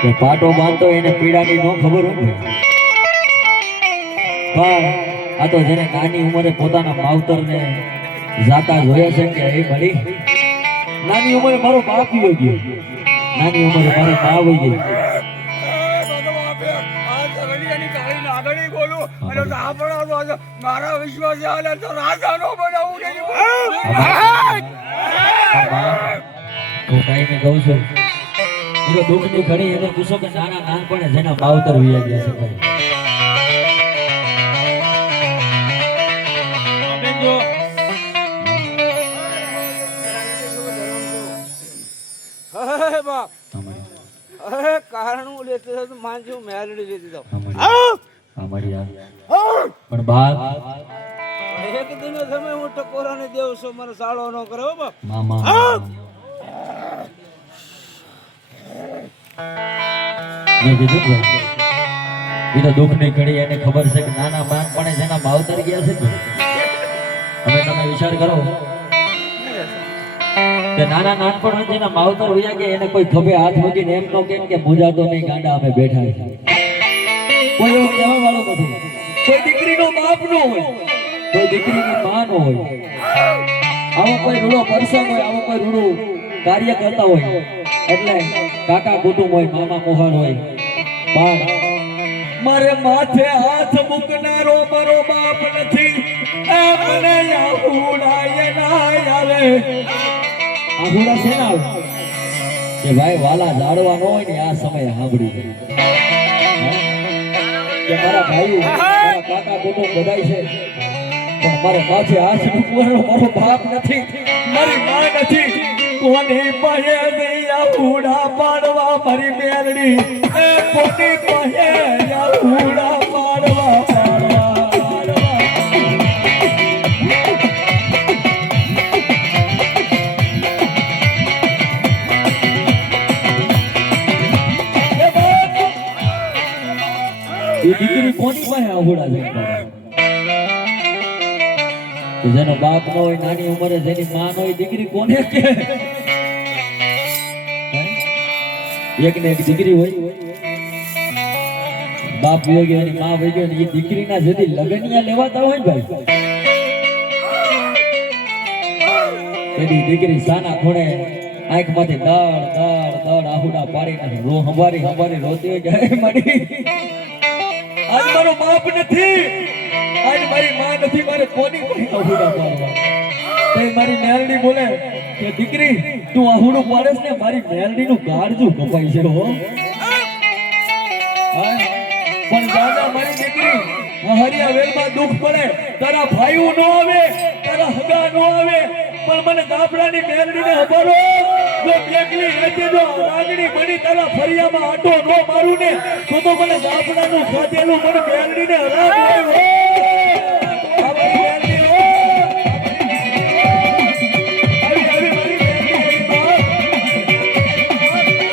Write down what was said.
કે પાટો બાંધતો એને પીડાની નો ખબર હોય પણ આ તો જેને નાની ઉંમરે પોતાના માવતરને જાતા જોયા છે કે એ ભળી નાની ઉંમરે મારો બાપ વયો ગયો, નાની ઉંમરે મારી મા વઈ ગઈ. મારા વિશ્વાસ તો રાજાનો બનાવું હું કાંઈ કહું છું એ દુઃખની ઘડી એને પૂછો કે નાના નાનપણે જેના માવતર વયા ગયા છે ભાઈ. કારણ લેતો માનજો મેલડી લેતી દો પણ બાપ એક દિન સમય હું ટકોરાને દેવ છું, મને સાળો ન કરે હો બાપ. મામા મેં કીધું ભાઈ એ તો દુઃખની ઘડી એને ખબર છે કે નાના બાળપણે જેના માવતર ગયા છે ને હવે તમે વિચાર કરો કે નાના નાનપણ જેના માવતર વયા ગયા એને કોઈ ખભે હાથ મૂકીને એમ નો કેમ કે મુજાતો નહીં ગાંડા અમે બેઠા છે. કોઈ એવું કહેવા વાળો નથી. કોઈ દીકરીનો બાપ નો હોય, કોઈ દીકરીની માં નો હોય, આવો કોઈ રૂડો પ્રસંગ હોય, આવો કોઈ રૂડું કાર્ય કરતા હોય એટલે કાકા કુટુંબ હોય, મામા મોહર હોય, પણ મારે માથે હાથ મૂકનારો મારો બાપ નથી. મને આહુડાય ના આવે. આહુડા છે ને કે ભાઈ વાલા જાડવા ન હોય ને આ સમયે સાંભળી કે મારા ભાઈઓ મારા કાકા કુટુંબ બધાય છે પણ મારે માથે હાથ મૂકવાનો મારો બાપ નથી, મારી માં નથી. કોની પાસે આહુડા પાડવા મારી મેલડી, કોની પાસે આહુડા પાડવા દીકરી કોની પાસે આહુડા છે જેનો બાપ નો હોય, નાની ઉંમરે જેની માં હોય, દીકરી કોને કે એક ને એક દીકરી હોય, બાપ વયો ગયો એની માં વહી ગયો ને એ દીકરીના જેથી લગનિયા લેવાતા હોય ભાઈ એની દીકરી સાના ખૂણે આંખમાંથી દળ દળ દળ આહુડા પાડીને હંભારી હંભારી રોતી હોય કે મારી આજ મારો બાપ નથી, આજ મારી માં નથી, મારે કોની કોઈ આહુડા પાડવા. તો મારી મેલડી બોલે કે દીકરી તું આહુડું પાડેસ ને મારી મેલડી નું ગાડજું કપાઈ છે હો. પણ દાદા મારી દીકરી હરિયા વેલમાં દુઃખ પડે તારા ભાઈઓ નો આવે, તારા હગા નો આવે, પણ મને ગાબડાની મેલડીને હબારો જો બેકલી રહેતી જો રાગણી બની તારા ફરિયામાં આટો નો મારું ને તો મને ગાબડાનું ખાધેલું મને મેલડીને હરામ હોય.